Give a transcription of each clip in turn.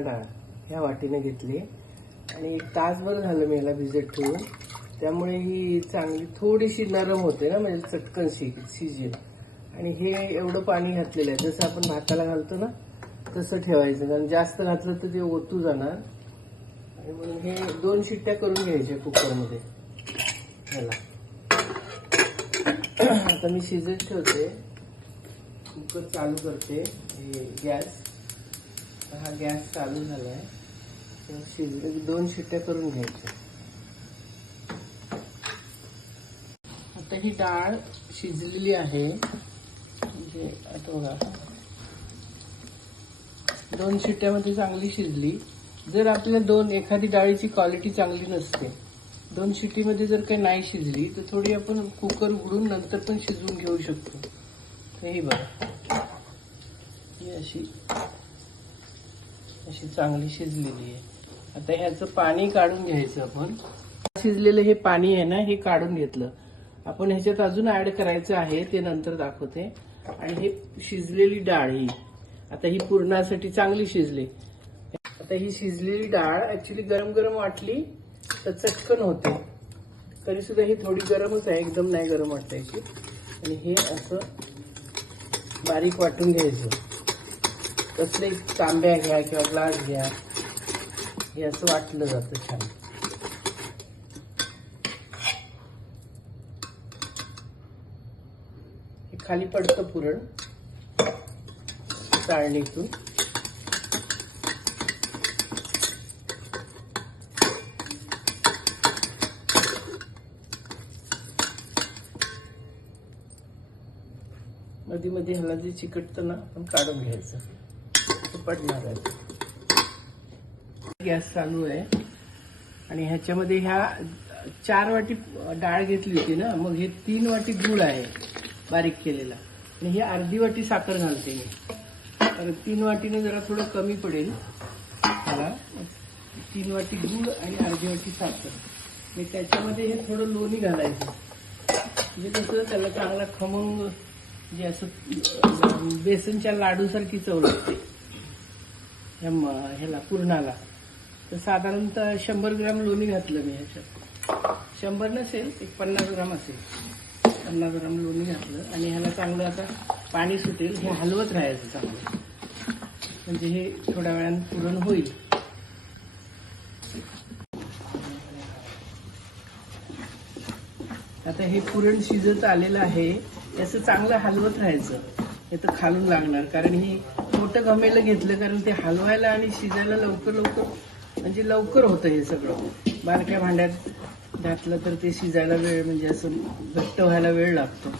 डाळ ह्या वाटीने घेतली आणि 1 तासभर झालं मी ह्याला भिजत ठेवून. त्यामुळे ही चांगली थोडीशी नरम होते ना, म्हणजे चटकन शिजेल. आणि हे एवढं पाणी घातलेलं आहे, जसं आपण भाताला घालतो ना तसं ठेवायचं, कारण जास्त घातलं तर ते ओतू जाणार. आणि म्हणून हे 2 शिट्ट्या करून घ्यायच्या कुकरमध्ये ह्याला. आता मी शिजत ठेवते, कुकर चालू करते. गॅस, हा गॅस चालू झालाय. शिजले 2 शिट्ट्या करून घ्यायच्या. आता ही डाळ शिजलेली आहे, म्हणजे आता बघा 2 शिट्ट्यामध्ये चांगली शिजली. जर आपल्याला एखादी डाळीची क्वालिटी चांगली नसते, 2 शिट्टीमध्ये जर काही नाही शिजली तर थोडी आपण कुकर उघडून नंतर पण शिजवून घेऊ शकतो. तर ही बघा, ही अशी चांगली शिजलेली आहे. आता ह्याचं पाणी काढून घ्यायचं आपण. शिजलेलं हे पाणी आहे ना, हे काढून घेतलं. आपण ह्याच्यात अजून ऍड करायचं आहे, ते नंतर दाखवते. आणि हे शिजलेली डाळ ही आता ही पुरणासाठी चांगली शिजली. आता ही शिजलेली डाळ ऍक्च्युली गरम गरम वाटली तर चटकन होते, तरी सुद्धा ही थोडी गरमच आहे, एकदम नाही गरम वाटायची. आणि हे असं बारीक वाटून घ्यायचं. कसले तांब्या घ्या किंवा ग्लास घ्या, हे असं वाटलं जातं छान. हे खाली पडतं पुरण चाळणीतून. मध्ये मध्ये ह्याला जे चिकटतं ना, आपण काढून घ्यायचं, ते पडणार आहे. गॅस चालू आहे आणि ह्याच्यामध्ये ह्या 4 वाटी डाळ घेतली होती ना, मग हे 3 वाटी गूळ आहे बारीक केलेला, आणि ही अर्धी वाटी साखर घालते मी. तर 3 वाटीने जरा थोडं कमी पडेल ह्याला. 3 वाटी गूळ आणि अर्धी वाटी साखर. आणि त्याच्यामध्ये हे थोडं लोणी घालायचं, म्हणजे कसं त्याला चांगला खमंग, जे असं बेसनच्या लाडूसारखी चव लागते ह्याला पुरणाला. तर साधारणतः 100 ग्रॅम लोणी घातलं मी ह्याच्यात. 100 नसेल, 50 ग्राम असेल. 50 ग्राम लोणी घातलं आणि ह्याला चांगलं आता पाणी सुटेल. हे हलवत राहायचं चांगलं, म्हणजे हे थोड्या वेळानं पुरण होईल. आता हे पुरण शिजत आलेलं आहे, याचं चांगलं हलवत राहायचं. हे तर खालून लागणार, कारण ही मोठं घमेलं घेतलं, कारण ते हलवायला आणि शिजायला लवकर म्हणजे लवकर होतं हे सगळं. बारक्या भांड्यात घातलं तर ते शिजायला वेळ, म्हणजे असं घट्ट व्हायला वेळ लागतो.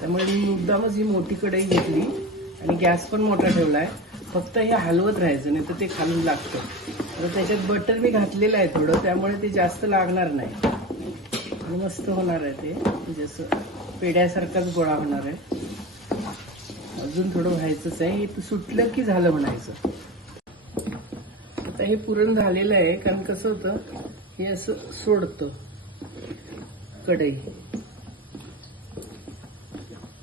त्यामुळे मी मुद्दामच ही मोठी कढई घेतली आणि गॅस पण मोठा ठेवलाय. फक्त हे हलवत राहायचं, नाही तर ते खालून लागतं. तर त्याच्यात बटर मी घातलेलं आहे थोडं, त्यामुळे ते जास्त लागणार नाही आणि मस्त होणार आहे ते, म्हणजे असं पेड्यासारखाच गोळा होणार आहे. अजून थोडं व्हायचंच आहे. हे सुटलं की झालं म्हणायचं. आता हे पुरण झालेलं आहे, कारण कसं होतं, हे असं सोडतं कढई.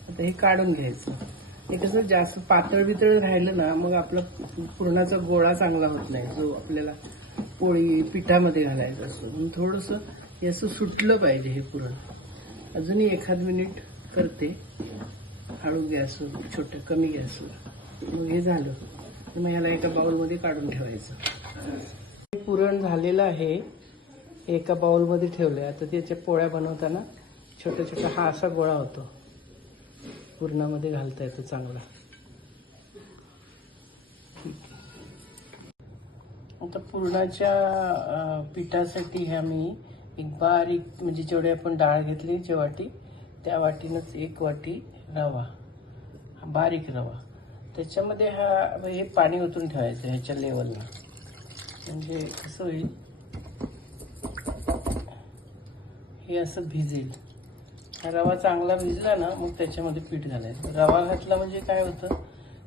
आता हे काढून घ्यायचं. हे कसं जास्त पातळ बितळ राहिलं ना, मग आपला पुरणाचा गोळा चांगला होत नाही, जो आपल्याला पोळी पिठामध्ये घालायचा असतो. म्हणून थोडंसं हे असं सुटलं पाहिजे हे पुरण. अजूनही 1 मिनिट करते हळू गॅसवर, छोट्या कमी गॅसवर. मग हे झालं, मग ह्याला एका बाउलमध्ये काढून ठेवायचं. पुरण झालेलं आहे, एका बाउलमध्ये ठेवलंय. आता त्याच्या पोळ्या बनवताना छोटा छोटा हा असा गोळा होतो, पुरणामध्ये घालता येतो चांगला. आता पुरणाच्या पिठासाठी ह्या मी एक बारीक, म्हणजे जेवढे आपण डाळ घेतली जे वाटी, त्या वाटीनंच 1 वाटी रवा, बारीक रवा. त्याच्यामध्ये हे पाणी ओतून ठेवायचं ह्याच्या लेवलला, म्हणजे कसं होईल, हे असं भिजेल. हा रवा चांगला भिजला ना, मग त्याच्यामध्ये पीठ घालायचं. रवा घातला म्हणजे काय होतं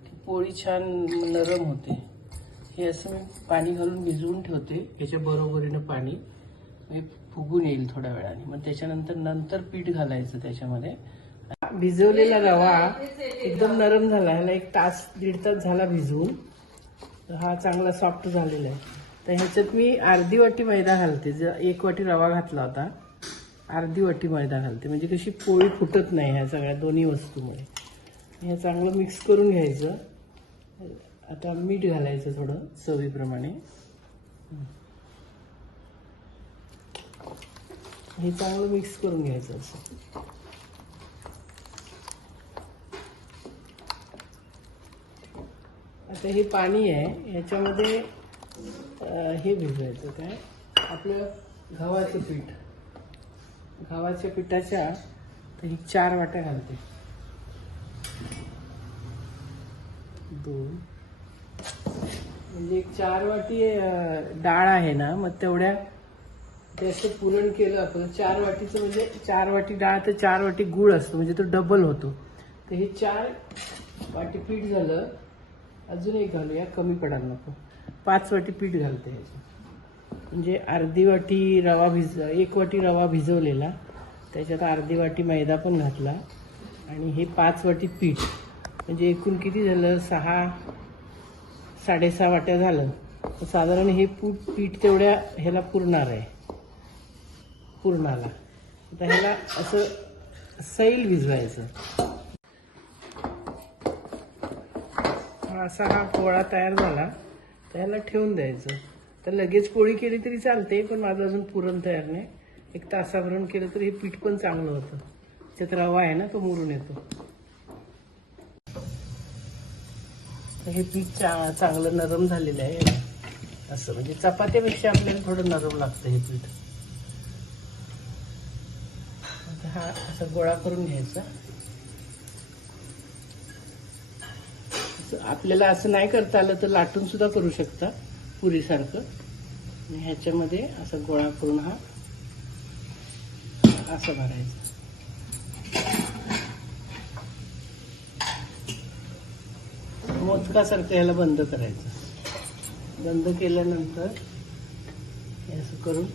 की पोळी छान नरम होते. हे असं मी पाणी घालून भिजवून ठेवते, याच्या बरोबरीनं पाणी फुगून येईल थोड्या वेळाने. मग त्याच्यानंतर पीठ घालायचं त्याच्यामध्ये. भिजवलेला रवा एकदम नरम झाला, ह्याला 1 तास 1.5 तास झाला भिजवून. तर हा चांगला सॉफ्ट झालेला आहे. तर ह्याच्यात मी अर्धी वाटी मैदा घालते. जर 1 वाटी रवा घातला होता, अर्धी वाटी मैदा घालते, म्हणजे कशी पोळी फुटत नाही ह्या सगळ्या दोन्ही वस्तूमुळे. हे चांगलं मिक्स करून घ्यायचं. आता मीठ घालायचं थोडं चवीप्रमाणे. हे चांगलं मिक्स करून घ्यायचं असं. आता हे पाणी आहे, ह्याच्यामध्ये हे भिजवायचं काय आपलं गव्हाचं पीठ. गव्हाच्या पिठाच्या तर ही 4 वाट्या घालते. 2 म्हणजे 4 वाटी डाळ आहे ना, मग तेवढ्या त्याचं पुरण केलं आपण 4 वाटीचं, म्हणजे 4 वाटी डाळ तर 4 वाटी गूळ असतो, म्हणजे तो डबल होतो. तर हे 4 वाटी पीठ झालं. अजून एक घालूया, कमी पडायला नको. 5 वाटी पीठ घालते ह्याच्यात, म्हणजे अर्धी वाटी रवा 1 वाटी रवा भिजवलेला, त्याच्यात अर्धी वाटी मैदा पण घातला, आणि हे 5 वाटी पीठ, म्हणजे एकूण किती झालं 6-6.5 वाट्या झालं. तर साधारण हे पीठ तेवढ्या ह्याला पुरणार आहे, पूर्णाला. आता ह्याला असं सैल भिजवायचं. असा हा पोळा तयार झाला तर ह्याला ठेवून द्यायचं. तर लगेच पोळी केली तरी चालते, पण माझं अजून पुरण तयार नाही. 1 तासाभरून केलं तर हे पीठ पण चांगलं होतं. त्याच्यात रवा आहे ना, तो मुरून येतो. तर हे पीठ चांगलं नरम झालेलं आहे असं, म्हणजे चपात्यापेक्षा आपल्याला थोडं नरम लागतं हे पीठ. आता हा असा गोळा करून घ्यायचा. आपल्याला असं नाही करता आलं तर लाटून सुद्धा करू शकता पुरीसारखं. आणि ह्याच्यामध्ये असा गोळा करून हा असा भरायचा. मोदकासारखं ह्याला बंद करायचं. बंद केल्यानंतर हे असं करून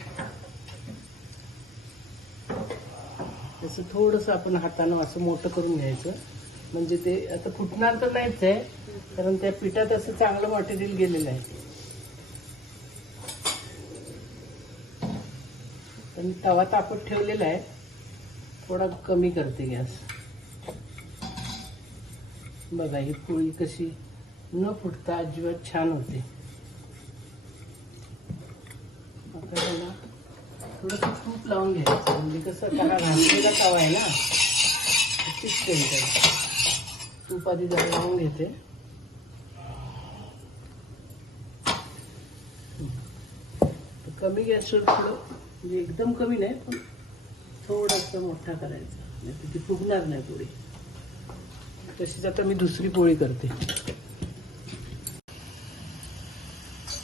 त्याचं थोडंसं आपण हातानं असं मोठं करून घ्यायचं. म्हणजे ते आता फुटणार तर नाहीच आहे, कारण त्या पिठात असं चांगलं मटेरियल गेलेलं आहे. तर मी तवा तापत ठेवलेला आहे, थोडा कमी करते गॅस. बघा ही पोळी कशी न फुटता अजिबात छान होते. आता त्याला थोडंसं तूप लावून घ्यायचं, म्हणजे कसं त्याला घातलेला तवा आहे ना, तूप आधी जरा लावून घेते. कमी गॅसवर थोडं, म्हणजे एकदम कमी नाही, पण थोडंसं मोठा करायचा, नाही ती फुगणार नाही पोळी. तशीच आता मी दुसरी पोळी करते.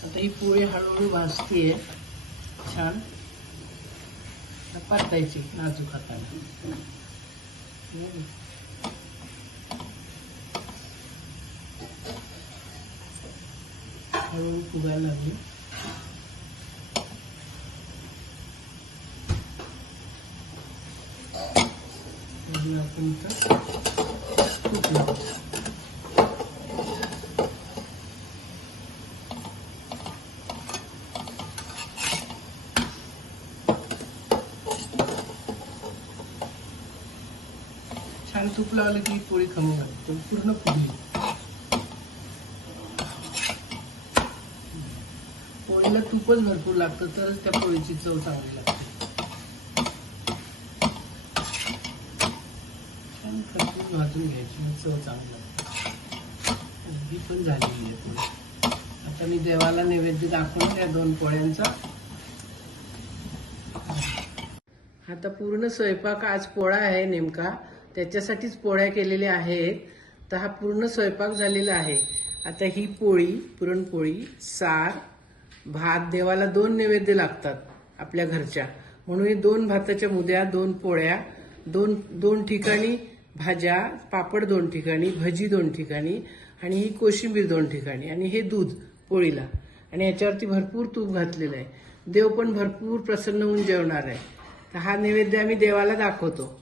आता ही पोळी हळूहळू भाजतीये छान. परतायची नाजूक हाताने. हळूहळू फुगायला लागली. आपण तूप लावू. छान तूप लावलं की पोळी खमंग होते, पूर्ण फुगली. पोळीला तूपच भरपूर लागतं, तरच त्या पोळीची चव चांगली लागते. छान खरपून भाजून घ्यायची, मग चव चांगली लागते. ही पण झालेली आहे पोळी. आता मी देवाला नैवेद्य दाखवून त्या 2 पोळ्यांचा. आता पूर्ण स्वयंपाक, आज पोळा आहे नेमका, त्याच्यासाठीच पोळ्या केलेल्या आहेत. तर हा पूर्ण स्वयंपाक झालेला आहे. आता ही पोळी, पुरणपोळी, सार, भात, देवाला 2 नैवेद्य लागतात आपल्या घरच्या, म्हणून हे 2 भाताच्या मुद्या, 2 पोळ्या, 2 ठिकाणी भाज्या, पापड 2 ठिकाणी, भजी 2 ठिकाणी, आणि ही कोशिंबीर 2 ठिकाणी, आणि हे दूध पोळीला, आणि याच्यावरती भरपूर तूप घातलेलं आहे. देव पण भरपूर प्रसन्न होऊन जेवणार आहे. तर हा नैवेद्य आम्ही देवाला दाखवतो.